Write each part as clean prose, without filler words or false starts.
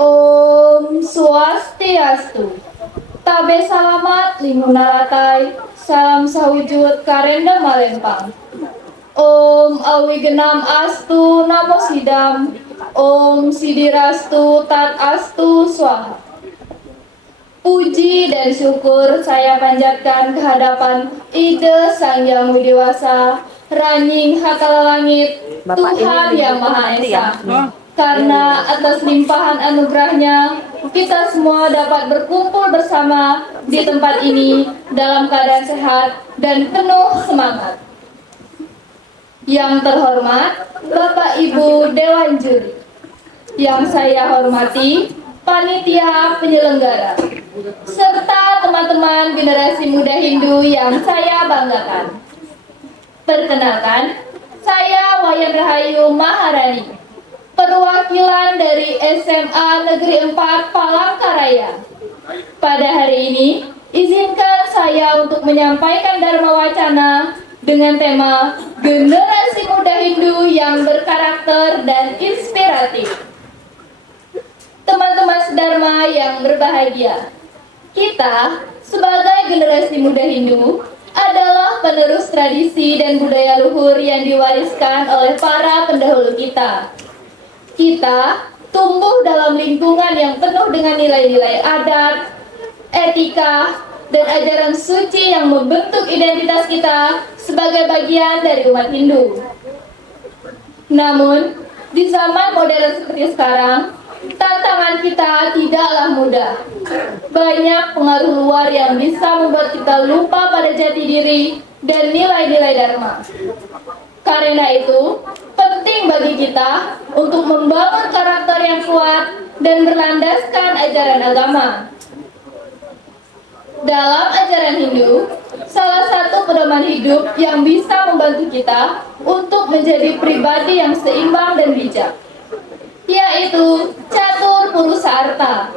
Om Swastiastu. Tabe salamat limunaratai, salam sawujud karenda malempang. Om awi genam astu namo sidam, Om sidirastu tat astu swaha. Puji dan syukur saya panjatkan ke hadapan Ide Sang Yang Widewasa, Ranying Hakala Langit, Tuhan Yang Maha Esa. Karena atas limpahan anugerahnya, kita semua dapat berkumpul bersama di tempat ini dalam keadaan sehat dan penuh semangat. Yang terhormat, Bapak Ibu Dewan Juri. Yang saya hormati, panitia penyelenggara, serta teman-teman generasi muda Hindu yang saya banggakan. Perkenalkan, saya Wayan Rahayu Maharani, perwakilan dari SMA Negeri 4 Palangkaraya. Pada hari ini, izinkan saya untuk menyampaikan Dharma Wacana dengan tema Generasi Muda Hindu yang Berkarakter dan Inspiratif. Teman-teman sedharma yang berbahagia, kita sebagai generasi muda Hindu adalah penerus tradisi dan budaya luhur yang diwariskan oleh para pendahulu kita. Kita tumbuh dalam lingkungan yang penuh dengan nilai-nilai adat, etika, dan ajaran suci yang membentuk identitas kita sebagai bagian dari umat Hindu. Namun, di zaman modern seperti sekarang, tantangan kita tidaklah mudah. Banyak pengaruh luar yang bisa membuat kita lupa pada jati diri dan nilai-nilai Dharma. Karena itu, penting bagi kita untuk membangun karakter yang kuat dan berlandaskan ajaran agama. Dalam ajaran Hindu, salah satu pedoman hidup yang bisa membantu kita untuk menjadi pribadi yang seimbang dan bijak, yaitu Catur Purusa Artha,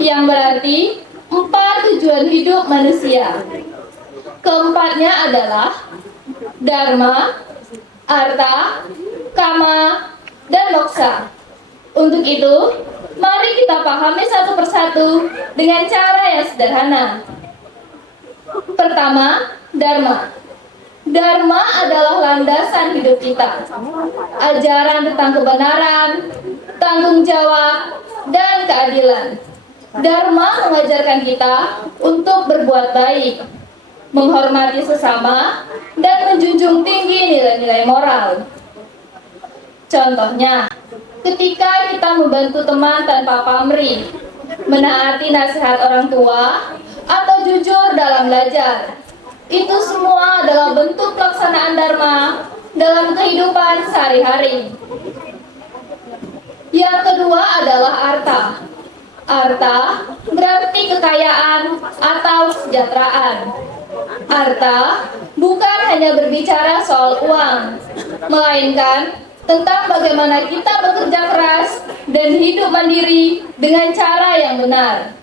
yang berarti 4 tujuan hidup manusia. Keempatnya adalah Dharma, Artha, Kama, dan Moksa. Untuk itu, mari kita pahami satu persatu dengan cara yang sederhana. Pertama, Dharma. Dharma adalah landasan hidup kita. Ajaran tentang kebenaran, tanggung jawab, dan keadilan. Dharma mengajarkan kita untuk berbuat baik, menghormati sesama, dan menjunjung tinggi nilai-nilai moral. Contohnya, ketika kita membantu teman tanpa pamrih, menaati nasihat orang tua, atau jujur dalam belajar, itu semua adalah bentuk pelaksanaan Dharma dalam kehidupan sehari-hari. Yang kedua adalah Artha. Artha berarti kekayaan atau kesejahteraan. Artha bukan hanya berbicara soal uang, melainkan tentang bagaimana kita bekerja keras dan hidup mandiri dengan cara yang benar.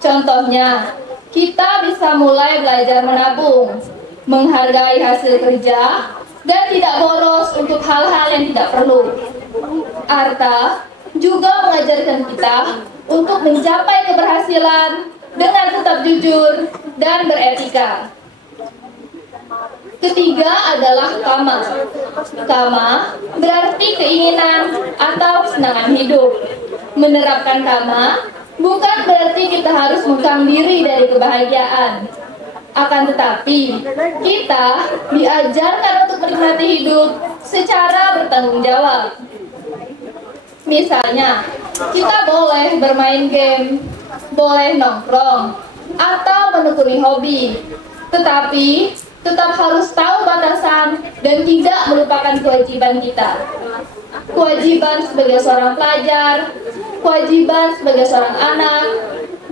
Contohnya, kita bisa mulai belajar menabung, menghargai hasil kerja, dan tidak boros untuk hal-hal yang tidak perlu. Artha juga mengajarkan kita untuk mencapai keberhasilan dengan tetap jujur dan beretika. Ketiga adalah Kama. Kama berarti keinginan atau kesenangan hidup. Menerapkan Kama bukan berarti kita harus mengekang diri dari kebahagiaan. Akan tetapi, kita diajarkan untuk menikmati hidup secara bertanggung jawab. Misalnya, kita boleh bermain game, boleh nongkrong, atau menekuni hobi, tetapi tetap harus tahu batasan dan tidak melupakan kewajiban kita. Kewajiban sebagai seorang pelajar, kewajiban sebagai seorang anak,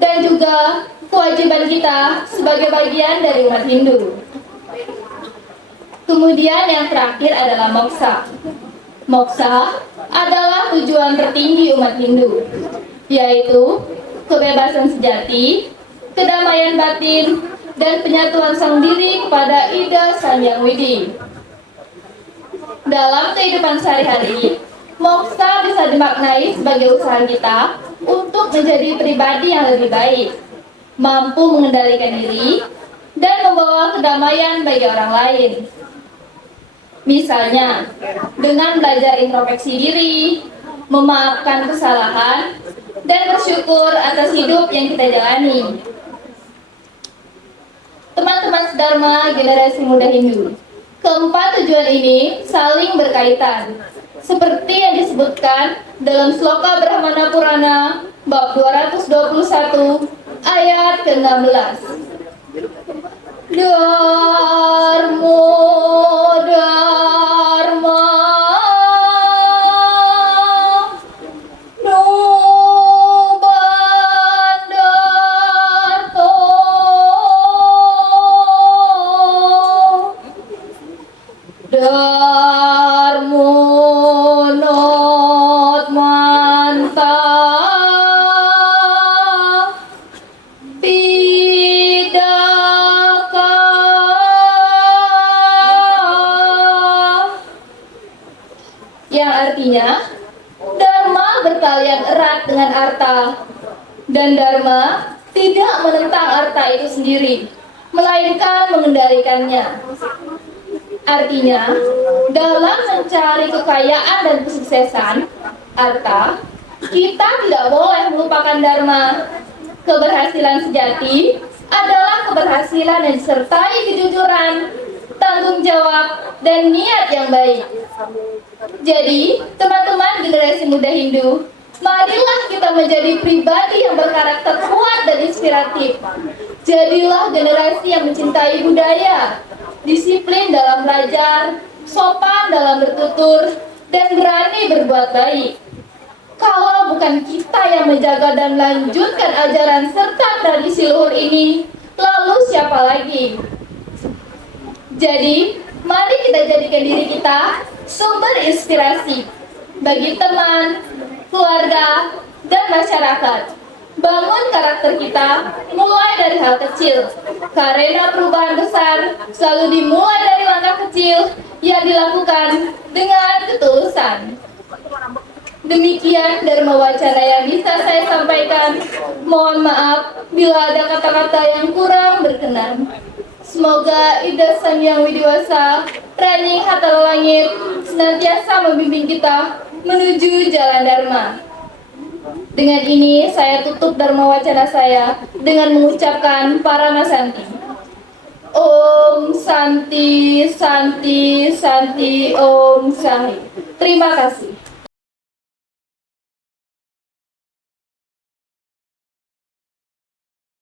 dan juga kewajiban kita sebagai bagian dari umat Hindu. Kemudian yang terakhir adalah Moksa. Moksa adalah tujuan tertinggi umat Hindu, yaitu kebebasan sejati, kedamaian batin, dan penyatuan sang diri kepada Ida Sang Yang Widi. Dalam kehidupan sehari-hari, Moksa bisa dimaknai sebagai usaha kita untuk menjadi pribadi yang lebih baik, mampu mengendalikan diri, dan membawa kedamaian bagi orang lain. Misalnya, dengan belajar introspeksi diri, memaafkan kesalahan, dan bersyukur atas hidup yang kita jalani. Teman-teman sedharma generasi muda Hindu, keempat tujuan ini saling berkaitan, seperti yang disebutkan dalam Sloka Brahmana Purana bab 221 ayat ke-16. Dharma Dharma Nubandarto Dharma Not Manta Pidaka, yang artinya Dharma bertalian erat dengan arta, dan Dharma tidak menentang arta itu sendiri, melainkan mengendalikannya. Artinya, dalam mencari kekayaan dan kesuksesan, arta, kita tidak boleh melupakan Dharma. Keberhasilan sejati adalah keberhasilan yang disertai kejujuran, tanggung jawab, dan niat yang baik. Jadi, teman-teman generasi muda Hindu, marilah kita menjadi pribadi yang berkarakter kuat dan inspiratif. Jadilah generasi yang mencintai budaya, disiplin dalam belajar, sopan dalam bertutur, dan berani berbuat baik. Kalau bukan kita yang menjaga dan melanjutkan ajaran serta tradisi luhur ini, lalu siapa lagi? Jadi, mari kita jadikan diri kita sumber inspirasi bagi teman, keluarga, dan masyarakat. Bangun karakter kita mulai dari hal kecil, karena perubahan besar selalu dimulai dari langkah kecil yang dilakukan dengan ketulusan. Demikian Dharma Wacana yang bisa saya sampaikan. Mohon maaf bila ada kata-kata yang kurang berkenan. Semoga Ida Sang Hyang Widiwasa, Raning Hatala Langit, senantiasa membimbing kita menuju jalan Dharma. Dengan ini saya tutup Dharma Wacana saya dengan mengucapkan Paramasanti. Om Santi Santi Santi Om Santi. Terima kasih.